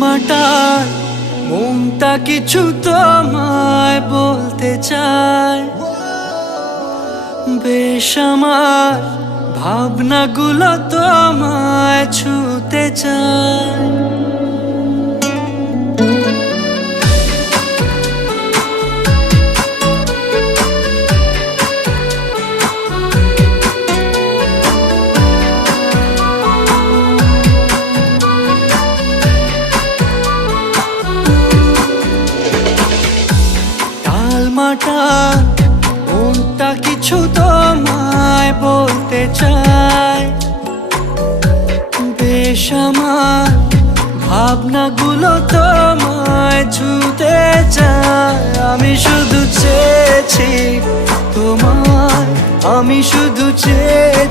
মাটার মনটা কিছু তোমায় বলতে চায়। বেশ আমার ভাবনাগুলো তোমায় ছুতে চায়। টালমাটা কোনটা কিছু তোমায় বলতে চায়। বেশ আমার ভাবনাগুলো তোমায় ছুতে চায়। আমি শুধু চেয়েছি তোমায়, আমি শুধু চেয়েছি